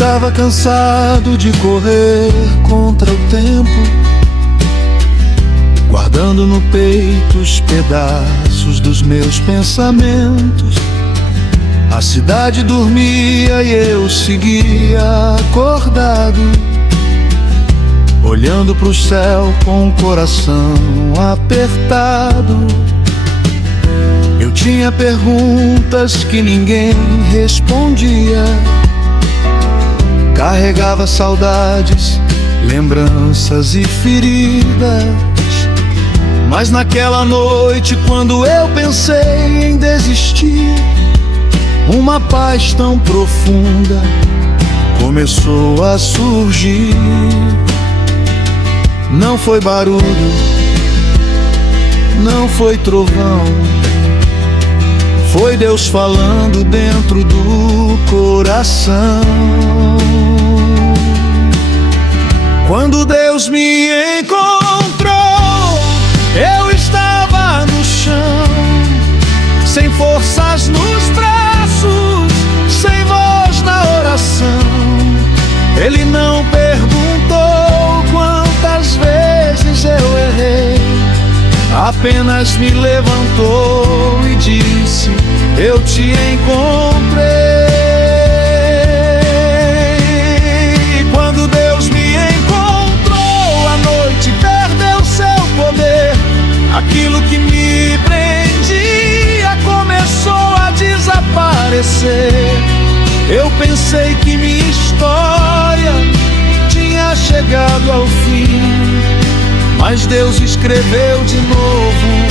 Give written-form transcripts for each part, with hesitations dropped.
Estava cansado de correr contra o tempo, guardando no peito os pedaços dos meus pensamentos. A cidade dormia e eu seguia acordado, olhando pro céu com o coração apertado. Eu tinha perguntas que ninguém respondia, carregava saudades, lembranças e feridas. Mas naquela noite, quando eu pensei em desistir, uma paz tão profunda começou a surgir. Não foi barulho, não foi trovão, foi Deus falando dentro do coração. Quando Deus me encontrou, eu estava no chão, sem forças nos braços, sem voz na oração. Ele não perguntou quantas vezes eu errei, apenas me levantou e disse: eu te encontrei. Quando Deus me encontrou, a noite perdeu seu poder. Aquilo que me prendia começou a desaparecer. Eu pensei que minha história tinha chegado ao fim, mas Deus escreveu de novo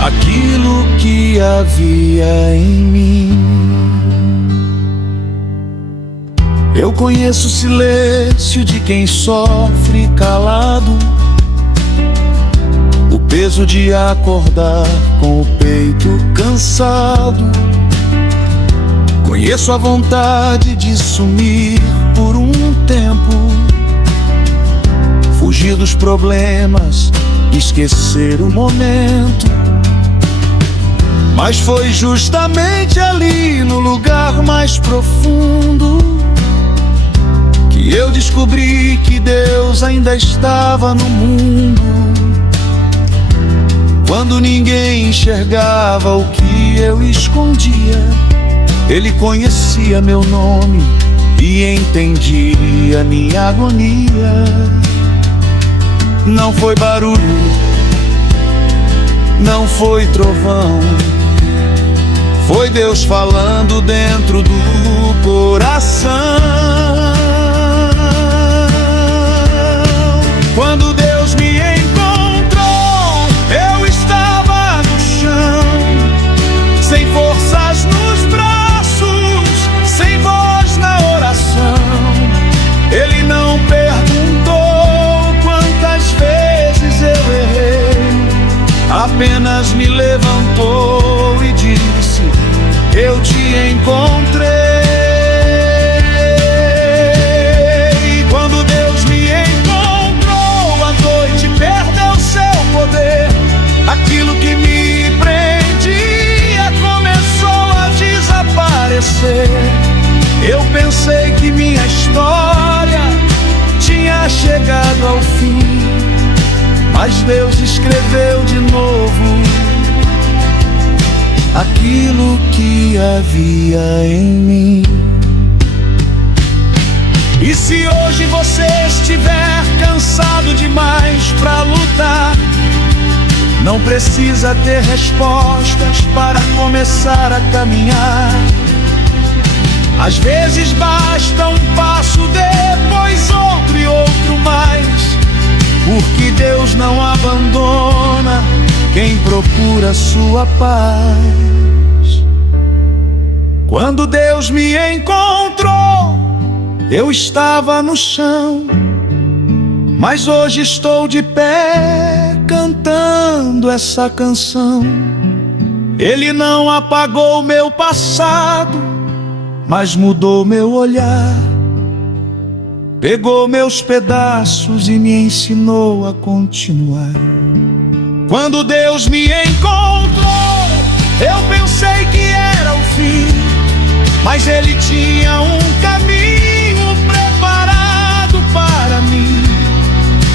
aquilo que havia em mim. Eu conheço o silêncio de quem sofre calado, o peso de acordar com o peito cansado. Conheço a vontade de sumir por um tempo, fugir dos problemas, esquecer o momento. Mas foi justamente ali, no lugar mais profundo, que eu descobri que Deus ainda estava no mundo. Quando ninguém enxergava o que eu escondia, Ele conhecia meu nome e entendia minha agonia. Não foi barulho, não foi trovão, foi Deus falando dentro do coração. Quando Deus me encontrou, eu estava no chão, sem forças nos braços, sem voz na oração. Ele não perguntou quantas vezes eu errei, apenas me levantou e disse: eu te encontrei. Quando Deus me encontrou, a noite perdeu seu poder. Aquilo que me prendia começou a desaparecer. Eu pensei que minha história tinha chegado ao fim, mas Deus escreveu de novo aquilo que havia em mim. E se hoje você estiver cansado demais pra lutar, não precisa ter respostas para começar a caminhar. Às vezes basta um passo, depois outro e outro mais, porque Deus não abandona quem procura sua paz. Quando Deus me encontrou, eu estava no chão, mas hoje estou de pé cantando essa canção. Ele não apagou meu passado, mas mudou meu olhar. Pegou meus pedaços e me ensinou a continuar. Quando Deus me encontrou, eu pensei que era o fim, mas Ele tinha um caminho preparado para mim.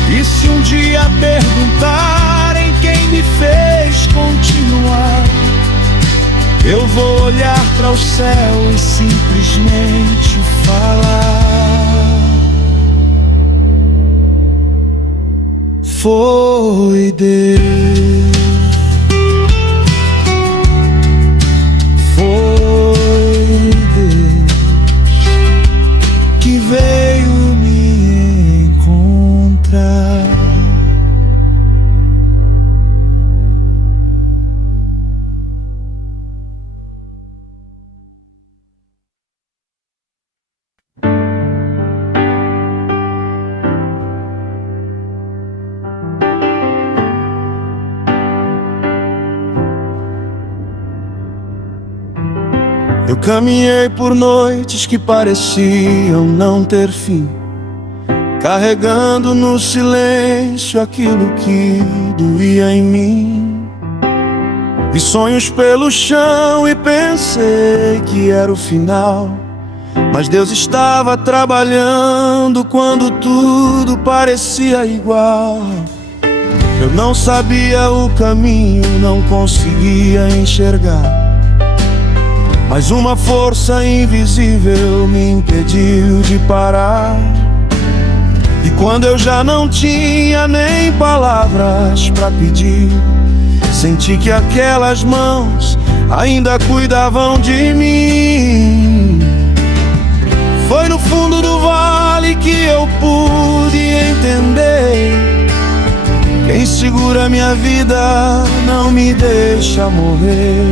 E se um dia perguntarem quem me fez continuar, eu vou olhar para o céu e simplesmente falar: foi Deus. Foi Deus que veio me encontrar. Eu caminhei por noites que pareciam não ter fim, carregando no silêncio aquilo que doía em mim. Vi sonhos pelo chão e pensei que era o final, mas Deus estava trabalhando quando tudo parecia igual. Eu não sabia o caminho, não conseguia enxergar, mas uma força invisível me impediu de parar. E quando eu já não tinha nem palavras pra pedir, senti que aquelas mãos ainda cuidavam de mim. Foi no fundo do vale que eu pude entender: quem segura minha vida não me deixa morrer.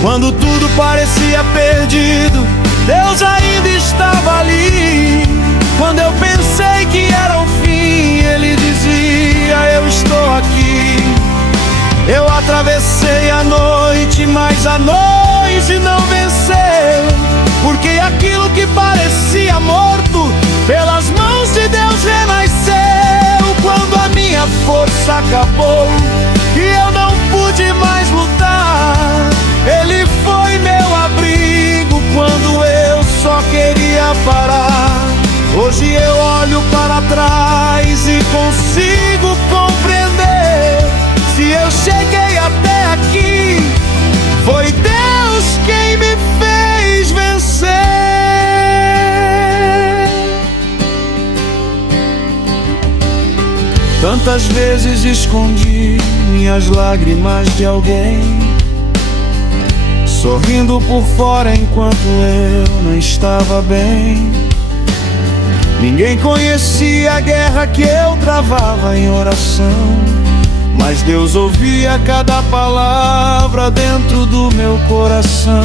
Quando tudo parecia perdido, Deus ainda estava ali. Quando eu pensei que era o fim, Ele dizia: eu estou aqui. Eu atravessei a noite, mas a noite não venceu, porque aquilo que parecia morto, pelas mãos de Deus renasceu. Quando a minha força acabou e eu não pude mais lutar, Ele foi meu abrigo quando eu só queria parar. Hoje eu olho para trás e consigo compreender: se eu cheguei até aqui, foi Deus quem me fez vencer. Tantas vezes escondi minhas lágrimas de alguém, sorrindo por fora enquanto eu não estava bem. Ninguém conhecia a guerra que eu travava em oração, mas Deus ouvia cada palavra dentro do meu coração.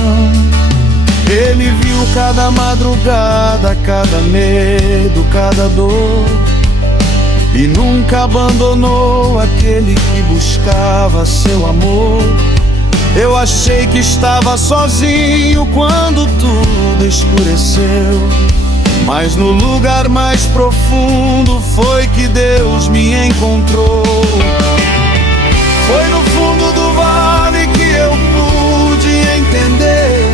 Ele viu cada madrugada, cada medo, cada dor, e nunca abandonou aquele que buscava seu amor. Eu achei que estava sozinho quando tudo escureceu, mas no lugar mais profundo foi que Deus me encontrou. Foi no fundo do vale que eu pude entender: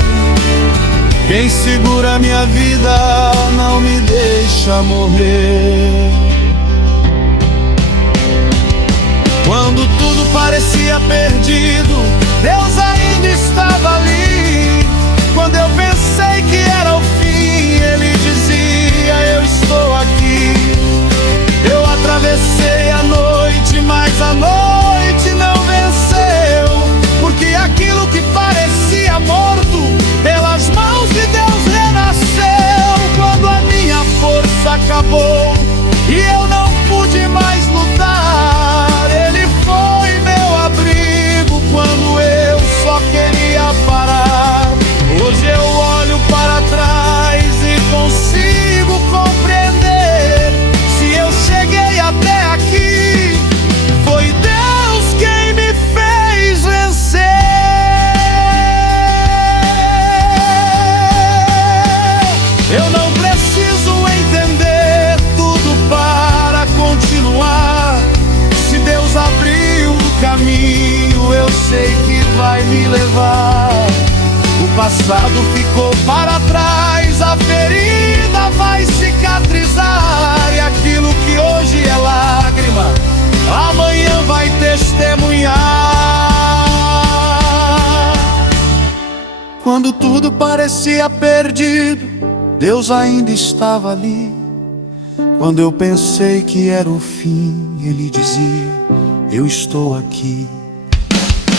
quem segura minha vida não me deixa morrer. Quando tudo parecia perdido, Deus ainda estava ali. Quando eu pensei que era o fim, Ele dizia: eu estou aqui. Eu atravessei a noite, mas a noite não venceu, porque aquilo que parecia morto, pelas mãos de Deus renasceu. Quando a minha força acabou e eu não pude mais lutar, Ele foi meu abrigo quando eu só queria parar. levar. O passado ficou para trás, a ferida vai cicatrizar. E aquilo que hoje é lágrima, amanhã vai testemunhar. Quando tudo parecia perdido, Deus ainda estava ali. Quando eu pensei que era o fim, Ele dizia: eu estou aqui.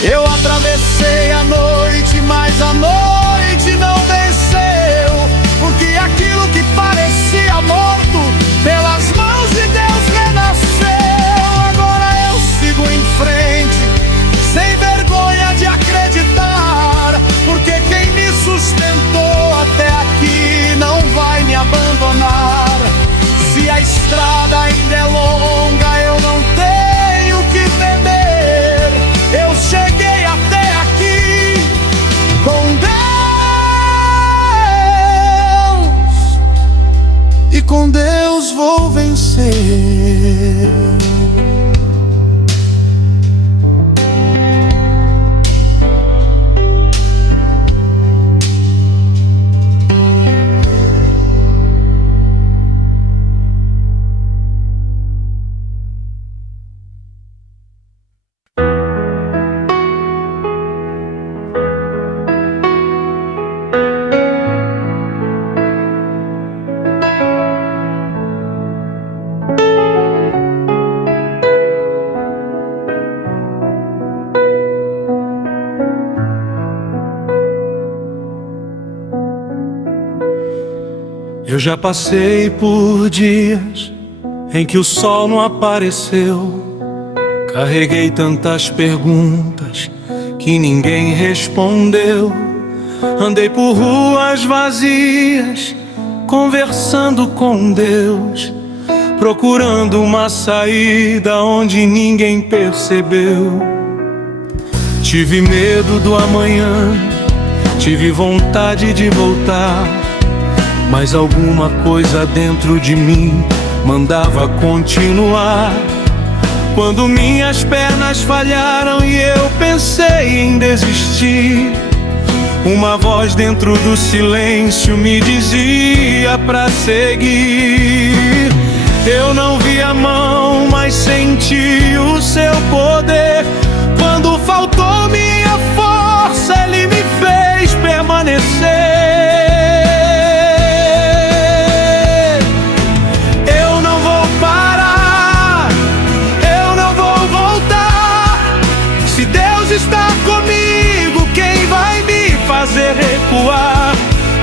Eu atravessei a noite, mas a noite não venceu, porque aquilo que parecia morto, pelas mãos de Deus renasceu. Agora eu sigo em frente, sem vergonha de acreditar, porque quem me sustentou até aqui não vai me abandonar. Se a estrada ainda é longa, eu não tenho que temer. Eu cheguei até aqui com Deus, e com Deus vou vencer. Eu já passei por dias em que o sol não apareceu. Carreguei tantas perguntas que ninguém respondeu. Andei por ruas vazias, conversando com Deus, procurando uma saída onde ninguém percebeu. Tive medo do amanhã, tive vontade de voltar, mas alguma coisa dentro de mim mandava continuar. Quando minhas pernas falharam e eu pensei em desistir, uma voz dentro do silêncio me dizia pra seguir. Eu não vi a mão, mas senti o seu poder. Quando faltou minha força, Ele me fez permanecer. Recuar.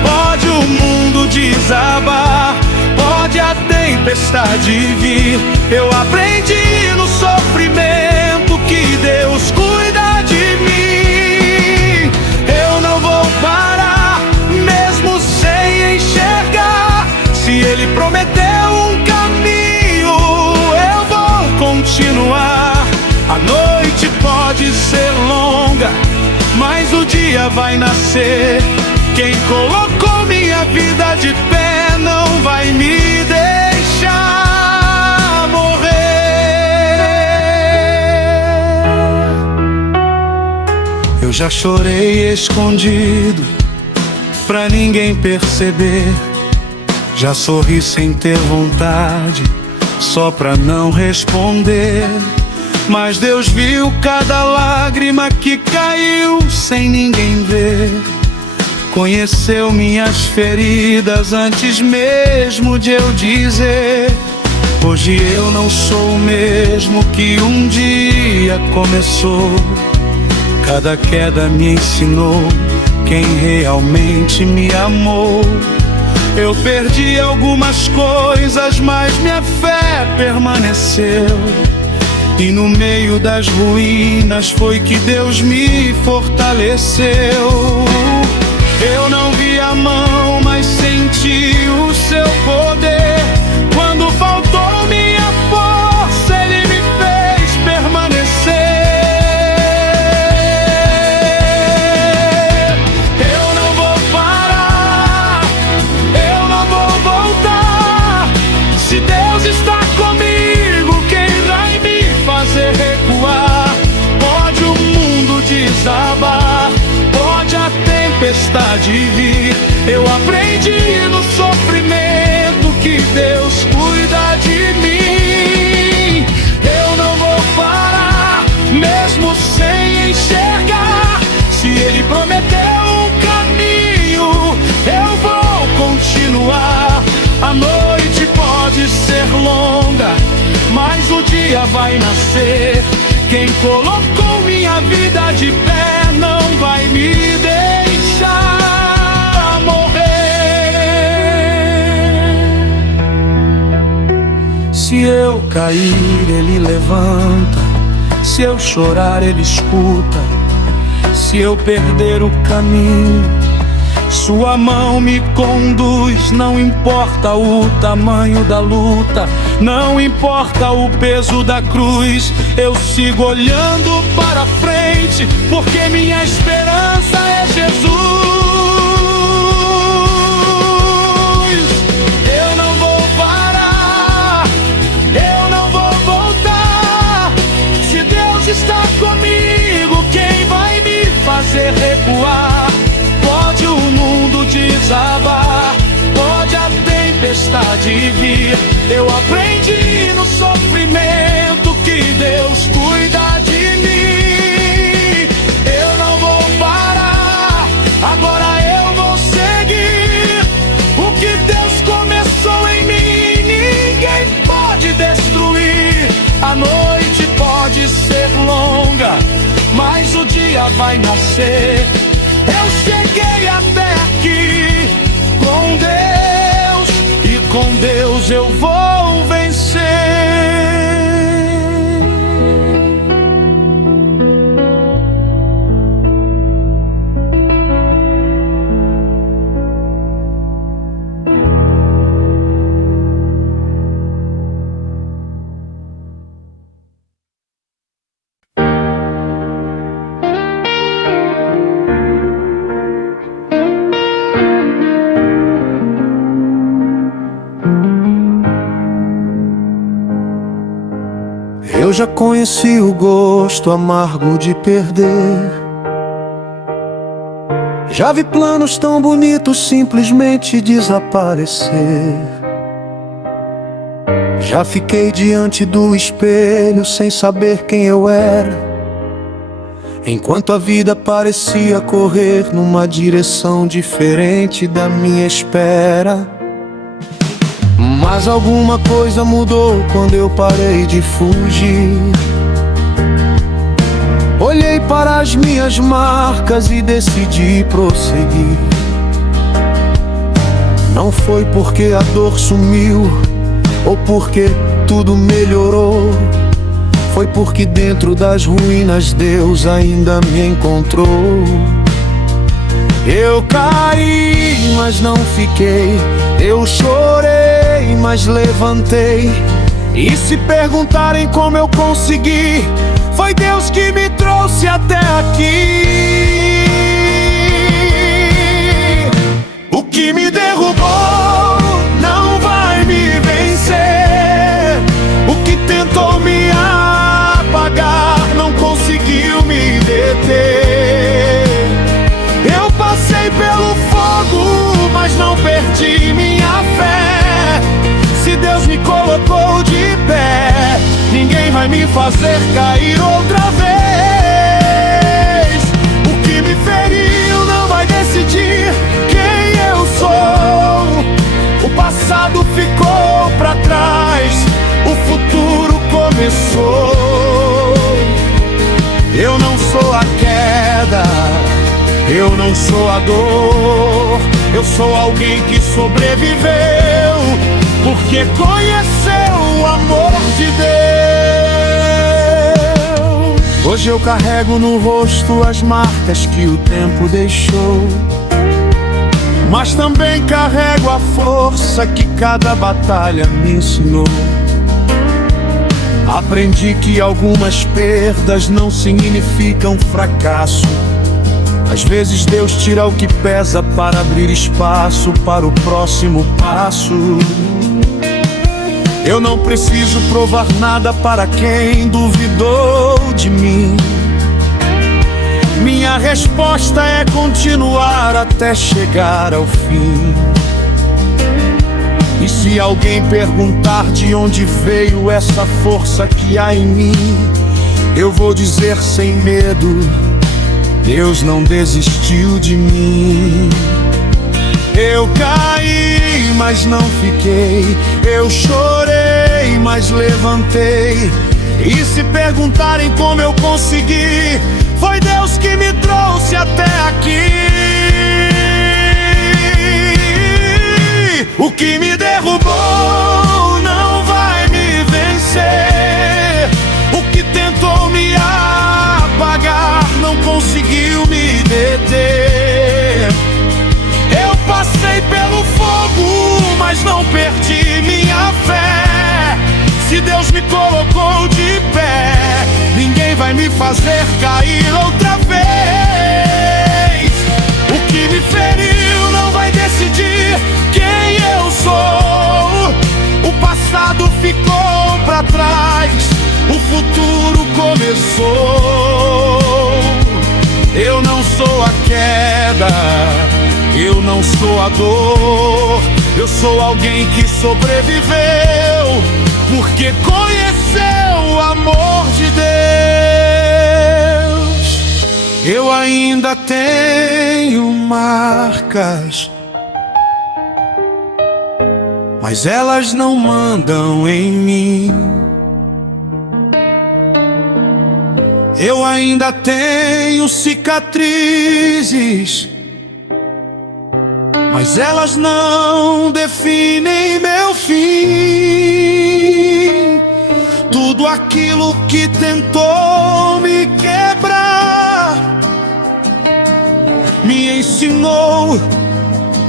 Pode o mundo desabar, pode a tempestade vir. Eu aprendi no sofrimento que Deus cuida de mim. Eu não vou parar, mesmo sem enxergar. Se Ele prometeu um caminho, eu vou continuar. A noite pode ser longa, mas o dia vai nascer. Quem colocou minha vida de pé não vai me deixar morrer. Eu já chorei escondido, pra ninguém perceber. Já sorri sem ter vontade, só pra não responder. Mas Deus viu cada lágrima que caiu sem ninguém ver. Conheceu minhas feridas antes mesmo de eu dizer. Hoje eu não sou o mesmo que um dia começou. Cada queda me ensinou quem realmente me amou. Eu perdi algumas coisas, mas minha fé permaneceu. E no meio das ruínas foi que Deus me fortaleceu. Eu não vi a mão, mas senti o seu poder. Quando faltou minha força, Ele me fez permanecer. Eu não vou parar, eu não vou voltar. Se Deus está comigo, quem vai me fazer recuar? Pode o mundo desabar, tempestade vir. Eu aprendi no sofrimento que Deus cuida de mim. Eu não vou parar, mesmo sem enxergar. Se Ele prometeu um caminho, eu vou continuar. A noite pode ser longa, mas o dia vai nascer. Quem colocou minha vida de pé não vai me deixar morrer. Se eu cair, Ele levanta. Se eu chorar, Ele escuta. Se eu perder o caminho, Sua mão me conduz. Não importa o tamanho da luta, não importa o peso da cruz, eu sigo olhando para frente, porque minha esperança é Jesus. Eu não vou parar, eu não vou voltar. Se Deus está comigo, quem vai me fazer recuar? Pode o mundo desabar, pode a tempestade vir. Eu aprendi no sofrimento que Deus cuida de mim. Eu não vou parar, agora eu vou seguir. O que Deus começou em mim, ninguém pode destruir. A noite pode ser longa, mas o dia vai nascer. Eu cheguei até aqui com Deus, e com Deus eu vou vencer. Eu já conheci o gosto amargo de perder. Já vi planos tão bonitos simplesmente desaparecer. Já fiquei diante do espelho sem saber quem eu era, enquanto a vida parecia correr numa direção diferente da minha espera. Mas alguma coisa mudou quando eu parei de fugir. Olhei para as minhas marcas e decidi prosseguir. Não foi porque a dor sumiu ou porque tudo melhorou, foi porque dentro das ruínas Deus ainda me encontrou. Eu caí, mas não fiquei. Eu chorei, mas levantei. E se perguntarem como eu consegui, foi Deus que me trouxe até aqui. O que me derrubou não vai me vencer. O que tentou me apagar não conseguiu me deter. Eu passei pelo fogo, mas não perdi minha fé. Se Deus me colocou de pé, ninguém vai me fazer cair outra vez. O que me feriu não vai decidir quem eu sou. O passado ficou pra trás, o futuro começou. Eu não sou a queda, eu não sou a dor. Eu sou alguém que sobreviveu, porque conheceu o amor de Deus. Hoje eu carrego no rosto as marcas que o tempo deixou, mas também carrego a força que cada batalha me ensinou. Aprendi que algumas perdas não significam fracasso. Às vezes Deus tira o que pesa para abrir espaço para o próximo passo. Eu não preciso provar nada para quem duvidou de mim. Minha resposta é continuar até chegar ao fim. E se alguém perguntar de onde veio essa força que há em mim, eu vou dizer sem medo: Deus não desistiu de mim. Eu caí, mas não fiquei. Eu chorei, mas levantei. E se perguntarem como eu consegui, foi Deus que me trouxe até aqui. O que me derrubou não vai me vencer. O que tentou me apagar não conseguiu me deter. Eu passei pelo fogo, mas não perdi minha fé. Se Deus me colocou de pé, ninguém vai me fazer cair outra vez. O que me feriu não vai decidir quem eu sou. O passado ficou pra trás, o futuro começou. Eu não sou a queda, eu não sou a dor. Eu sou alguém que sobreviveu, porque conheceu o amor de Deus. Eu ainda tenho marcas, mas elas não mandam em mim. Eu ainda tenho cicatrizes, mas elas não definem meu fim. Tudo aquilo que tentou me quebrar me ensinou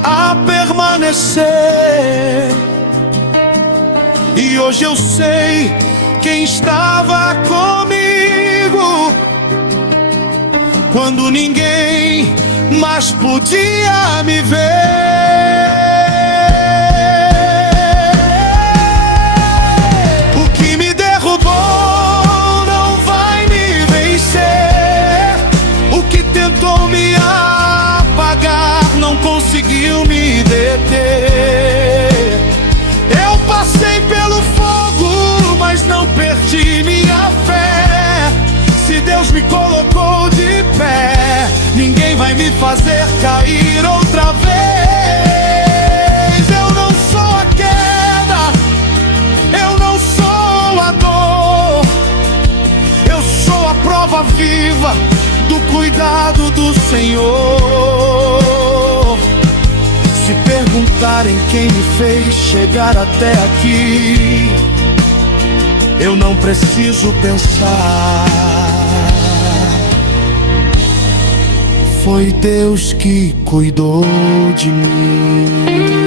a permanecer. E hoje eu sei quem estava comigo quando ninguém mais podia me ver. O que me derrubou não vai me vencer. O que tentou me apagar não conseguiu me deter. Eu passei pelo fogo, mas não perdi minha fé. Se Deus me colocou de pé, ninguém vai me fazer cair outra vez. Eu não sou a queda, eu não sou a dor. Eu sou a prova viva do cuidado do Senhor. Se perguntarem quem me fez chegar até aqui, eu não preciso pensar. Foi Deus que cuidou de mim.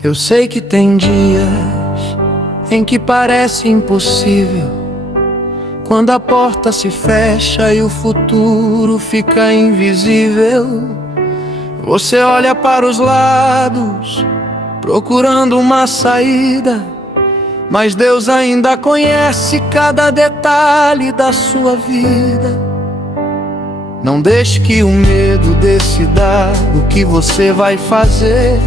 Eu sei que tem dias em que parece impossível, quando a porta se fecha e o futuro fica invisível. Você olha para os lados, procurando uma saída, mas Deus ainda conhece cada detalhe da sua vida. Não deixe que o medo decida o que você vai fazer,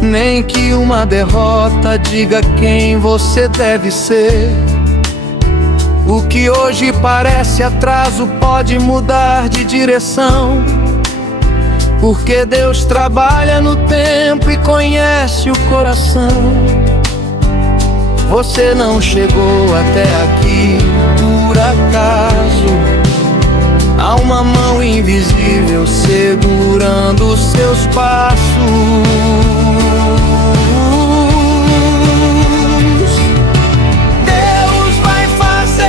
nem que uma derrota diga quem você deve ser. O que hoje parece atraso pode mudar de direção, porque Deus trabalha no tempo e conhece o coração. Você não chegou até aqui por acaso. Há uma mão invisível segurando os seus passos. Deus vai fazer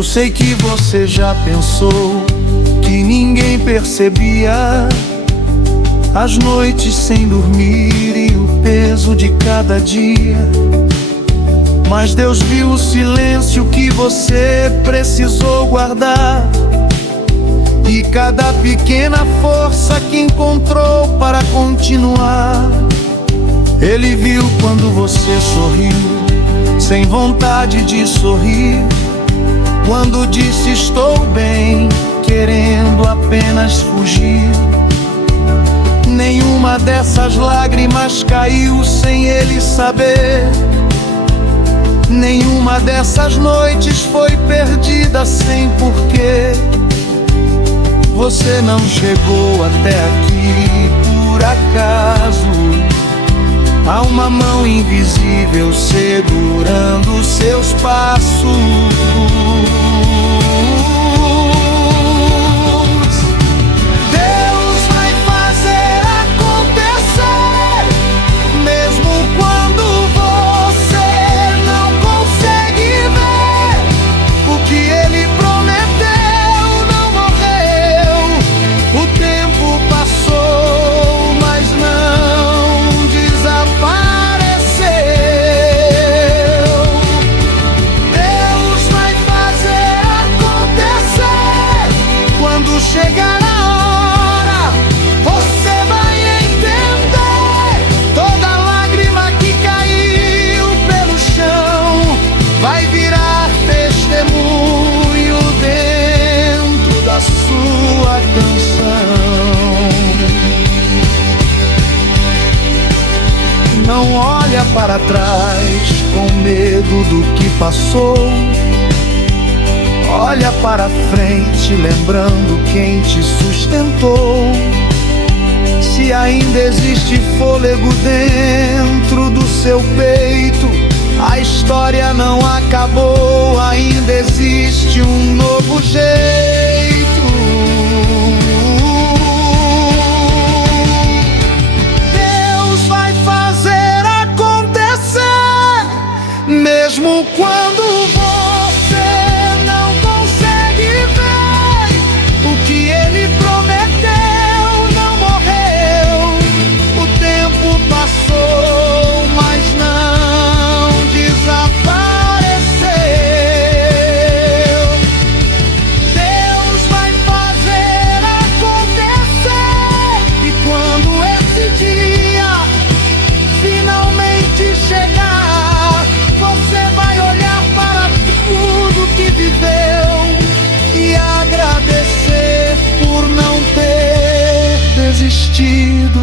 Eu sei que você já pensou que ninguém percebia as noites sem dormir e o peso de cada dia. Mas Deus viu o silêncio que você precisou guardar e cada pequena força que encontrou para continuar. Ele viu quando você sorriu, sem vontade de sorrir, quando disse estou bem, querendo apenas fugir. Nenhuma dessas lágrimas caiu sem ele saber. Nenhuma dessas noites foi perdida sem porquê. Você não chegou até aqui por acaso. Há uma mão invisível segurando seus passos. Chegar a hora, você vai entender. Toda lágrima que caiu pelo chão vai virar testemunho dentro da sua canção. Não olha para trás com medo do que passou. Olha para frente, lembrando quem te sustentou. Se ainda existe fôlego dentro do seu peito, a história não acabou, ainda existe um novo jeito. Deus vai fazer acontecer, mesmo quando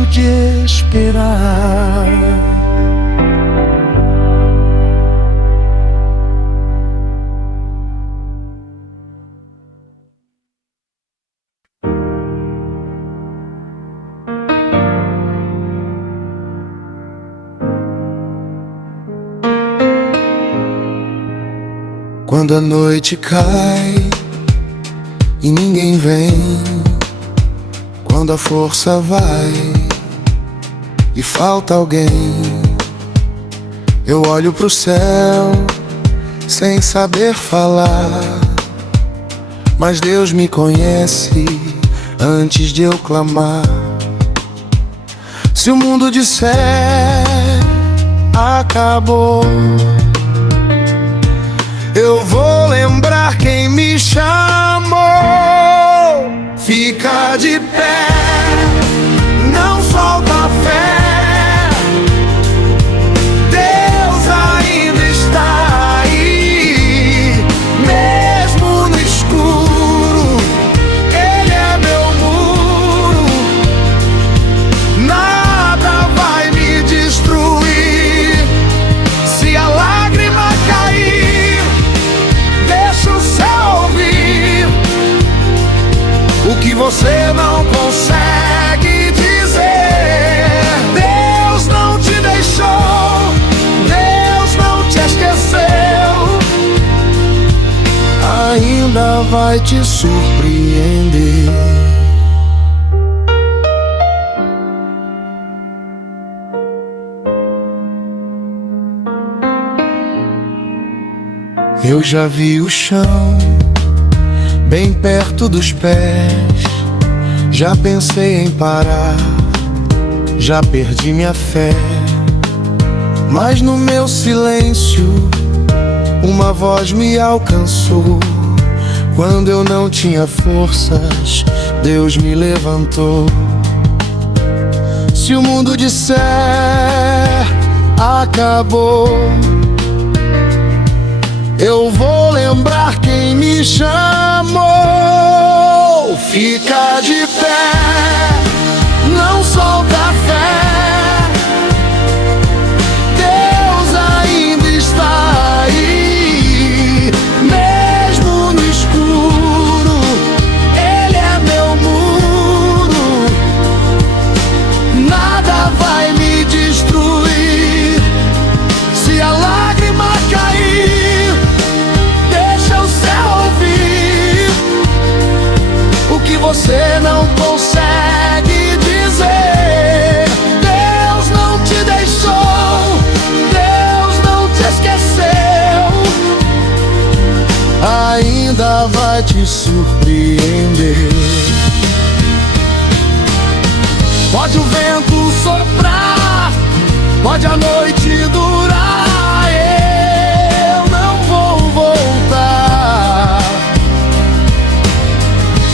de esperar. Quando a noite cai e ninguém vem, quando a força vai e falta alguém, eu olho pro céu sem saber falar, mas Deus me conhece antes de eu clamar. Se o mundo disser acabou, eu vou lembrar quem me chamou. Fica de pé, não solta a fé. Deus ainda está aí, mesmo no escuro. Ele é meu muro, nada vai me destruir. Se a lágrima cair, deixa o céu ouvir o que você não consegue dizer. Deus não te deixou, Deus não te esqueceu, ainda vai te surpreender. Eu já vi o chão bem perto dos pés, já pensei em parar, já perdi minha fé. Mas no meu silêncio uma voz me alcançou. Quando eu não tinha forças, Deus me levantou. Se o mundo disser acabou, eu vou lembrar quem me chamou. Fica de pé, não solta a fé. Deus ainda está aí, mesmo no escuro. Ele é meu muro, nada vai me destruir. Se a lágrima cair, deixa o céu ouvir o que você não consegue dizer. Deus não te deixou, Deus não te esqueceu, ainda vai te surpreender. Pode o vento soprar, pode a noite durar, eu não vou voltar.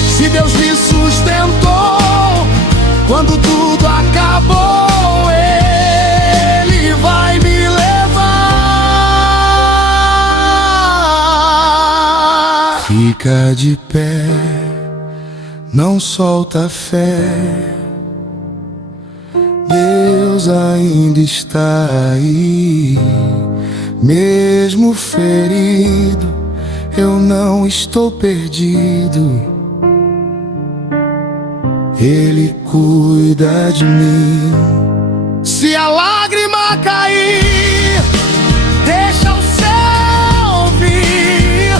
Se Deus me sustentou quando tudo acabou, Ele vai me levar. Fica de pé, não solta a fé. Deus ainda está aí, mesmo ferido, eu não estou perdido. Ele cuida de mim. Se a lágrima cair, deixa o céu ouvir.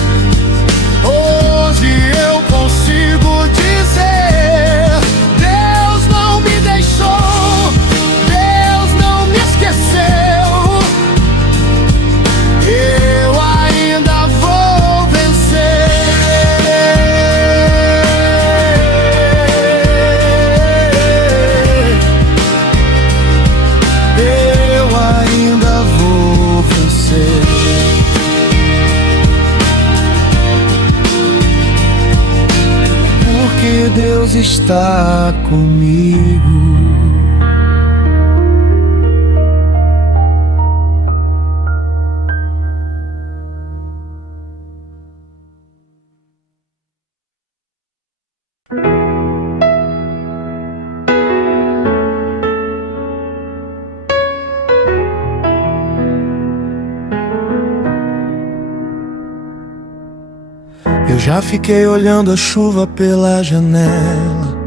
Hoje eu consigo dizer: Deus não me deixou, Deus não me esqueceu, eu ainda vou vencer. Eu ainda vou vencer. Porque Deus está comigo. Eu já fiquei olhando a chuva pela janela,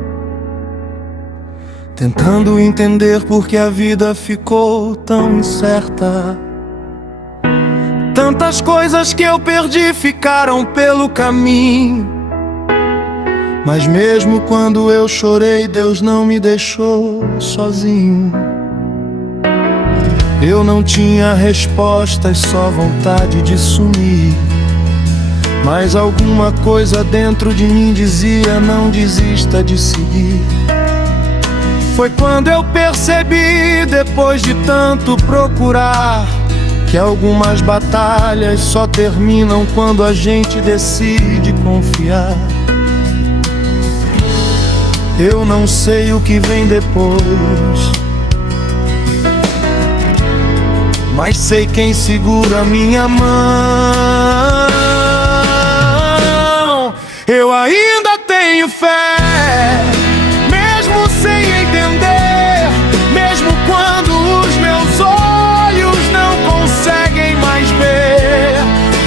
tentando entender por que a vida ficou tão incerta. Tantas coisas que eu perdi ficaram pelo caminho, mas mesmo quando eu chorei, Deus não me deixou sozinho. Eu não tinha respostas, só vontade de sumir, mas alguma coisa dentro de mim dizia: não desista de seguir. Foi quando eu percebi, depois de tanto procurar, que algumas batalhas só terminam quando a gente decide confiar. Eu não sei o que vem depois, mas sei quem segura minha mão. Eu ainda tenho fé, mesmo sem entender, mesmo quando os meus olhos não conseguem mais ver.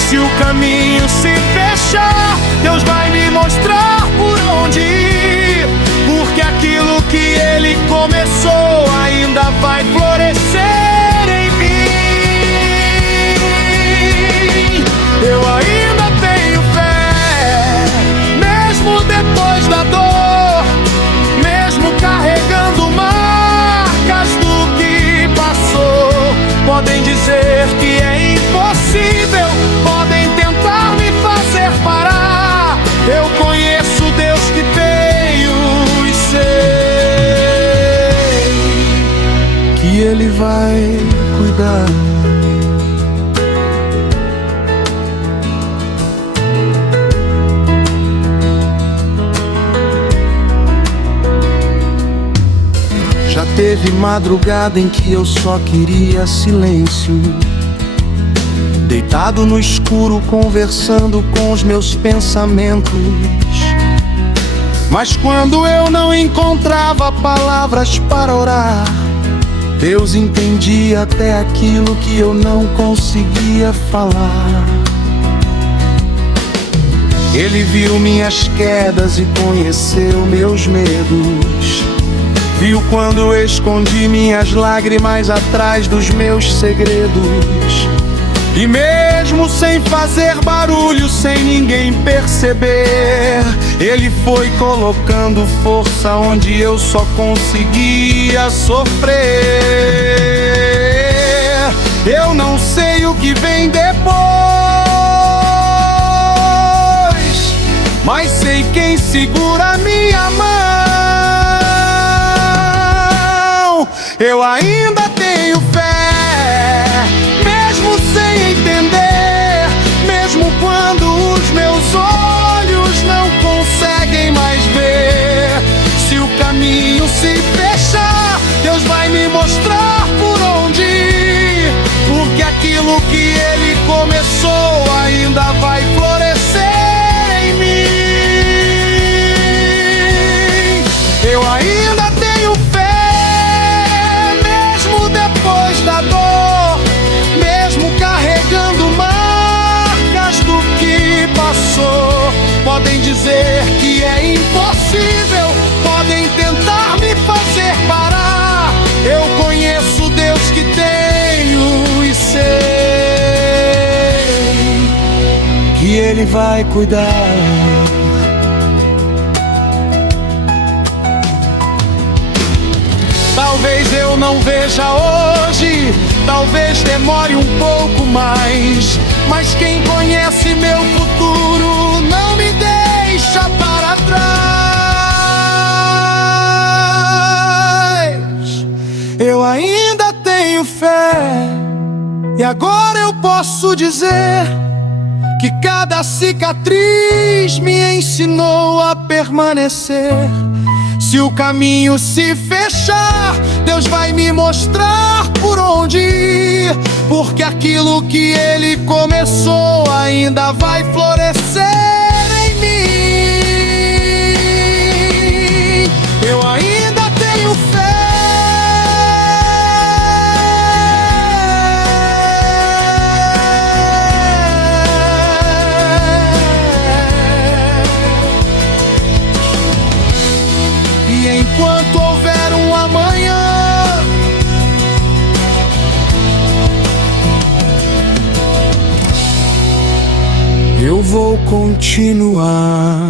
Se o caminho se fechar, Deus vai me mostrar por onde ir, porque aquilo que Ele começou ainda vai florescer em mim. Eu ainda tenho fé, mesmo depois da dor, mesmo carregando marcas do que passou. Podem dizer que é impossível, podem tentar Ele vai cuidar. Já teve madrugada em que eu só queria silêncio, deitado no escuro conversando com os meus pensamentos. Mas quando eu não encontrava palavras para orar, Deus entendia até aquilo que eu não conseguia falar. Ele viu minhas quedas e conheceu meus medos. Viu quando eu escondi minhas lágrimas atrás dos meus segredos. E mesmo sem fazer barulho, sem ninguém perceber, Ele foi colocando força onde eu só conseguia sofrer. Eu não sei o que vem depois, mas sei quem segura minha mão. Eu ainda tenho fé, mesmo sem entender, mesmo quando os meus olhos não conseguem mais ver. Se o caminho se fechar, Deus vai me mostrar por onde ir, porque aquilo que Ele começou ainda vai florescer em mim. Eu ainda tenho fé, mesmo depois da dor, mesmo carregando marcas do que passou. Podem dizer que é impossível, podem tentar me fazer parar. Eu conheço o Deus que tenho e sei que Ele vai cuidar. Talvez eu não veja hoje, talvez demore um pouco mais, mas quem conhece meu futuro não me deixa para trás. Eu ainda tenho fé, e agora eu posso dizer que cada cicatriz me ensinou a permanecer. Se o caminho se fechar, Deus vai me mostrar por onde ir, porque aquilo que Ele começou ainda vai florescer em mim. Eu ainda tenho fé. E enquanto houver um amanhã, eu vou continuar.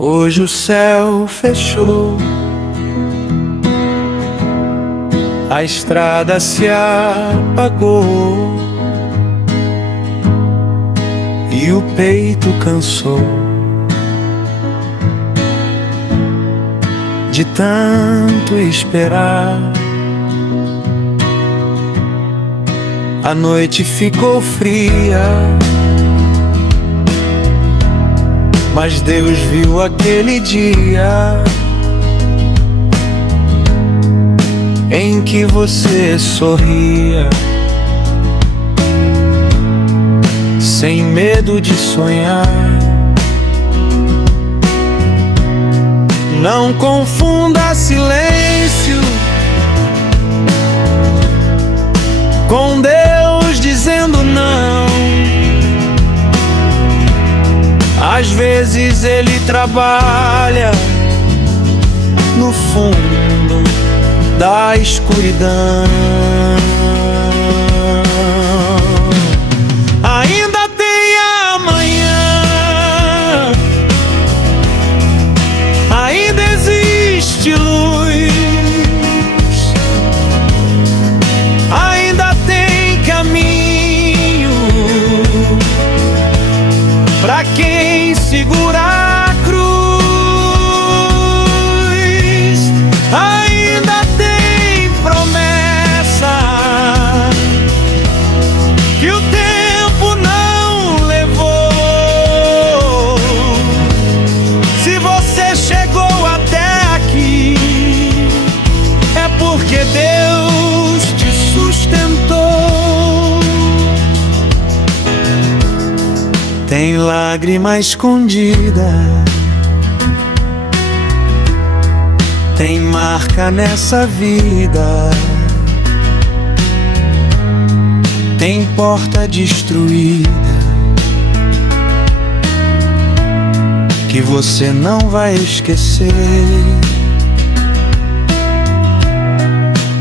Hoje o céu fechou, a estrada se apagou e o peito cansou de tanto esperar. A noite ficou fria, mas Deus viu aquele dia em que você sorria, sem medo de sonhar. Não confunda silêncio com Deus dizendo não. vezes ele trabalha no fundo da escuridão. Ainda tem amanhã, ainda existe luz, ainda tem caminho pra quem segura a cruz. Ainda tem promessa que o tempo não levou. Se você chegou até aqui, é porque Deus te sustentou. Tem lágrima escondida, tem marca nessa vida, tem porta destruída que você não vai esquecer.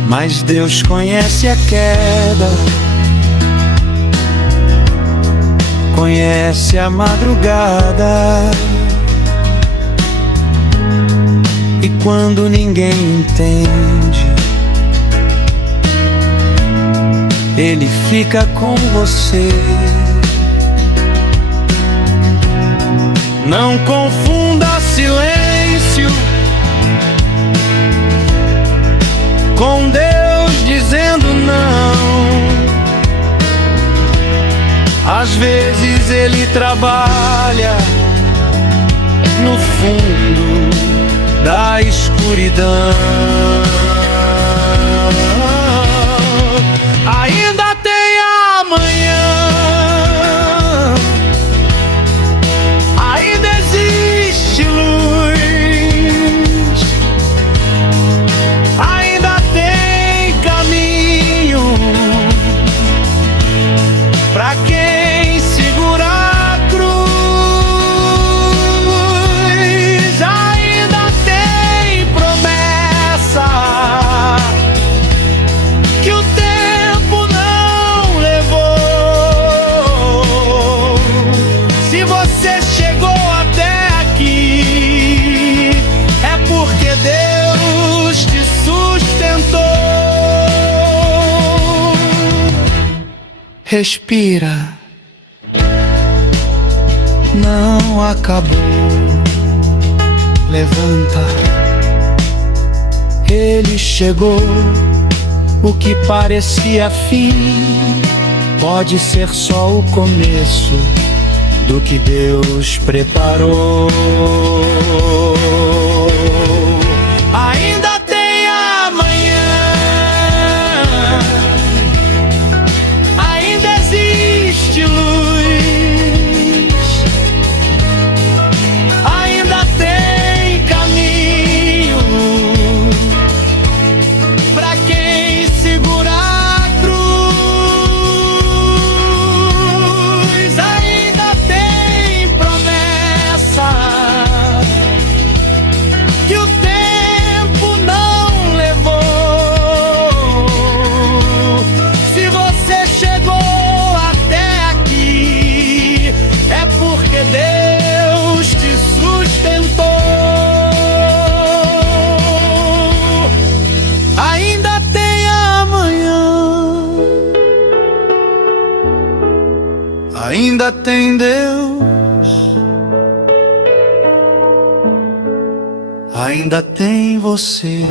Mas Deus conhece a queda, conhece a madrugada, e quando ninguém entende, Ele fica com você. Não confunda silêncio com Deus dizendo não. Às vezes Ele trabalha no fundo da escuridão. Ainda tem amanhã, ainda existe luz, ainda tem caminho pra quem segura a cruz. Ainda tem promessa que o tempo não levou. Se você chegou até aqui, é porque Deus te sustentou. Respira, não acabou. Levanta, Ele chegou. O que parecia fim pode ser só o começo do que Deus preparou. Ainda tem amanhã, ainda existe luz, ainda tem caminho pra quem segura a cruz. Ainda tem promessa que o tempo não levou. Se você chegou até aqui, é porque Deus te sustentou. Ainda tem amanhã, ainda tem Deus, ainda tem você.